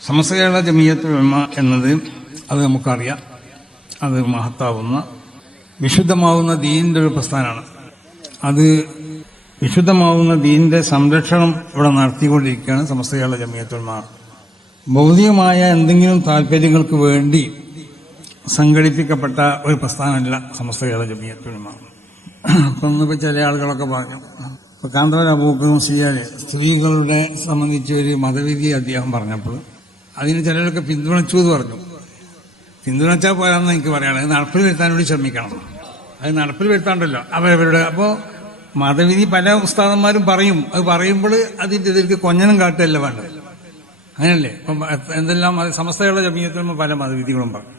സമസ്ത കേരള ജമിയത്തുൽ ഉലമ എന്നത് അത് നമുക്കറിയാം, അത് മഹത്താവുന്ന വിശുദ്ധമാവുന്ന ദീനിന്റെ ഒരു പ്രസ്ഥാനമാണ്. അത് വിശുദ്ധമാവുന്ന ദീനിന്റെ സംരക്ഷണം ഇവിടെ നടത്തിക്കൊണ്ടിരിക്കുകയാണ് സമസ്ത കേരള ജമിയത്തുൽ ഉലമ. ഭൗതികമായ എന്തെങ്കിലും താല്പര്യങ്ങൾക്ക് വേണ്ടി സംഘടിപ്പിക്കപ്പെട്ട ഒരു പ്രസ്ഥാനമല്ല സമസ്ത കേരള ജമിയത്തുൽ ഉലമ. ഇന്നിപ്പോൾ ചില ആളുകളൊക്കെ പറഞ്ഞു, ഇപ്പൊ കാന്തപുരം അബൂബക്കർ മുസ്ലിയാർ സ്ത്രീകളുടെ സംബന്ധിച്ച് ഒരു മതവിധി അദ്ദേഹം പറഞ്ഞപ്പോൾ അതിന് ചിലരൊക്കെ പിന്തുണച്ചു എന്ന് പറഞ്ഞു. പിന്തുണച്ചാൽ പോരാന്ന് എനിക്ക് പറയാനുള്ളത്, നടപ്പിൽ വരുത്താൻ വേണ്ടി ശ്രമിക്കണം. അത് നടപ്പിൽ വരുത്താണ്ടല്ലോ അവരവരുടെ. അപ്പോൾ മതവിധി പല ഉസ്താദന്മാരും പറയും, അത് പറയുമ്പോൾ അതിൻ്റെ ഇതിലേക്ക് കൊഞ്ഞനം കാട്ടുകയല്ല വേണ്ടത്. അങ്ങനെയല്ലേ? ഇപ്പം എന്തെല്ലാം സമസ്ത കേരള ജമിയത്തുൽ പല മതവിധികളും പറയും.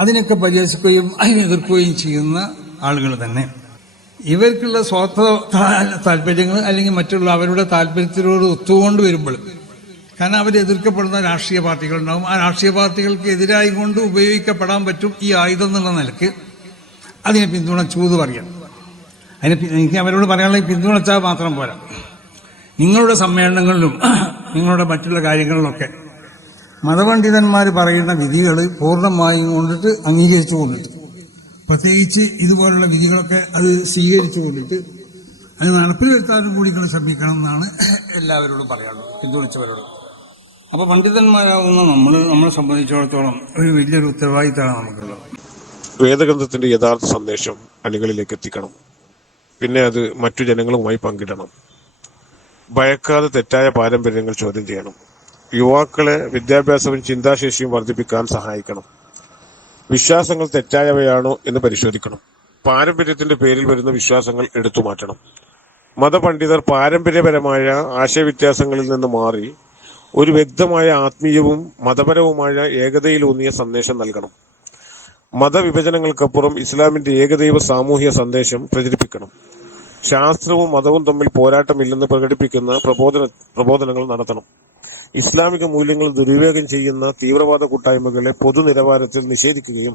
അതിനൊക്കെ പരിഹസിക്കുകയും അതിനെ എതിർക്കുകയും ചെയ്യുന്ന ആളുകൾ തന്നെ ഇവർക്കുള്ള സ്വാർത്ഥ താല്പര്യങ്ങൾ അല്ലെങ്കിൽ മറ്റുള്ള അവരുടെ താല്പര്യത്തിനോട് ഒത്തുകൊണ്ട് വരുമ്പോൾ, കാരണം അവർ എതിർക്കപ്പെടുന്ന രാഷ്ട്രീയ പാർട്ടികളുണ്ടാവും, ആ രാഷ്ട്രീയ പാർട്ടികൾക്ക് എതിരായി കൊണ്ട് ഉപയോഗിക്കപ്പെടാൻ പറ്റും ഈ ആയുധം എന്നുള്ള നിലക്ക് അതിനെ പിന്തുണച്ചു എന്ന് പറയാം. എനിക്ക് അവരോട് പറയാനുള്ള പിന്തുണച്ചാൽ മാത്രം പോരാ, നിങ്ങളുടെ സമ്മേളനങ്ങളിലും നിങ്ങളുടെ മറ്റുള്ള കാര്യങ്ങളിലൊക്കെ മതപണ്ഡിതന്മാർ പറയുന്ന വിധികൾ പൂർണ്ണമായും കൊണ്ടിട്ട് അംഗീകരിച്ചു കൊണ്ടിട്ട്, പ്രത്യേകിച്ച് ഇതുപോലുള്ള വിധികളൊക്കെ അത് സ്വീകരിച്ചു കൊണ്ടിട്ട് അത് നടപ്പിൽ വരുത്താനും കൂടി ശ്രമിക്കണം എന്നാണ് എല്ലാവരോടും പറയാനുള്ളത്, പിന്തുണച്ചവരോട്. അപ്പൊ പണ്ഡിതന്മാരാകുന്ന നമ്മളെ സംബന്ധിച്ചിടത്തോളം ഒരു വലിയൊരു ഉത്തരവാദിത്തമാണ് നമുക്കുള്ളത്. വേദഗ്രന്ഥത്തിന്റെ യഥാർത്ഥ സന്ദേശം അണികളിലേക്ക് എത്തിക്കണം. പിന്നെ അത് മറ്റു ജനങ്ങളുമായി പങ്കിടണം. ഭയക്കാതെ തെറ്റായ പാരമ്പര്യങ്ങൾ ചോദ്യം ചെയ്യണം. യുവാക്കളെ വിദ്യാഭ്യാസവും ചിന്താശേഷിയും വർദ്ധിപ്പിക്കാൻ സഹായിക്കണം. വിശ്വാസങ്ങൾ തെറ്റായവയാണോ എന്ന് പരിശോധിക്കണം. പാരമ്പര്യത്തിന്റെ പേരിൽ വരുന്ന വിശ്വാസങ്ങൾ എടുത്തു മാറ്റണം. മതപണ്ഡിതർ പാരമ്പര്യപരമായ ആശയവ്യത്യാസങ്ങളിൽ നിന്ന് മാറി ഒരു വ്യക്തമായ ആത്മീയവും മതപരവുമായ ഏകതയിലൂന്നിയ സന്ദേശം നൽകണം. മതവിഭജനങ്ങൾക്കപ്പുറം ഇസ്ലാമിന്റെ ഏകദൈവ സാമൂഹ്യ സന്ദേശം പ്രചരിപ്പിക്കണം. ശാസ്ത്രവും മതവും തമ്മിൽ പോരാട്ടമില്ലെന്ന് പ്രകടിപ്പിക്കുന്ന പ്രബോധനങ്ങൾ നടത്തണം. ഇസ്ലാമിക മൂല്യങ്ങൾ ദുരുപയോഗം ചെയ്യുന്ന തീവ്രവാദ കൂട്ടായ്മകളെ പൊതുനിലവാരത്തിൽ നിഷേധിക്കുകയും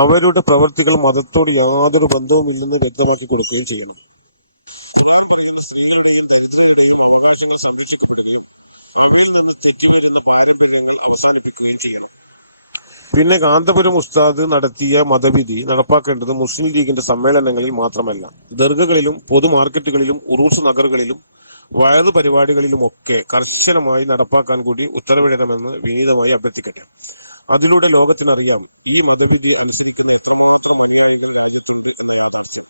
അവരുടെ പ്രവൃത്തികൾ മതത്തോട് യാതൊരു ബന്ധവുമില്ലെന്ന് വ്യക്തമാക്കി കൊടുക്കുകയും ചെയ്യണം. ഖുർആൻ പറയുന്ന സ്ത്രീകളുടെയും ദരിദ്രരുടെയും അവകാശങ്ങൾ സംരക്ഷിക്കപ്പെടുകയും അവയിൽ നിന്ന് തെറ്റുവരുന്ന പാരമ്പര്യങ്ങൾ അവസാനിപ്പിക്കുകയും ചെയ്യണം. പിന്നെ കാന്തപുരം ഉസ്താദ് നടത്തിയ മതവിധി നടപ്പാക്കേണ്ടത് മുസ്ലിം ലീഗിന്റെ സമ്മേളനങ്ങളിൽ മാത്രമല്ല, ദർഗകളിലും പൊതു മാർക്കറ്റുകളിലും ഉറൂസ് നഗറുകളിലും വയറു പരിപാടികളിലുമൊക്കെ കർശനമായി നടപ്പാക്കാൻ കൂടി ഉത്തരവിടണമെന്ന് വിനീതമായി അഭ്യർത്ഥിക്കട്ടെ. അതിലൂടെ ലോകത്തിനറിയാം ഈ മതവിധി അനുസരിക്കുന്ന എത്രമാത്രം അനുയായികൾ രാജ്യത്തുണ്ട് എന്ന യാഥാർത്ഥ്യം.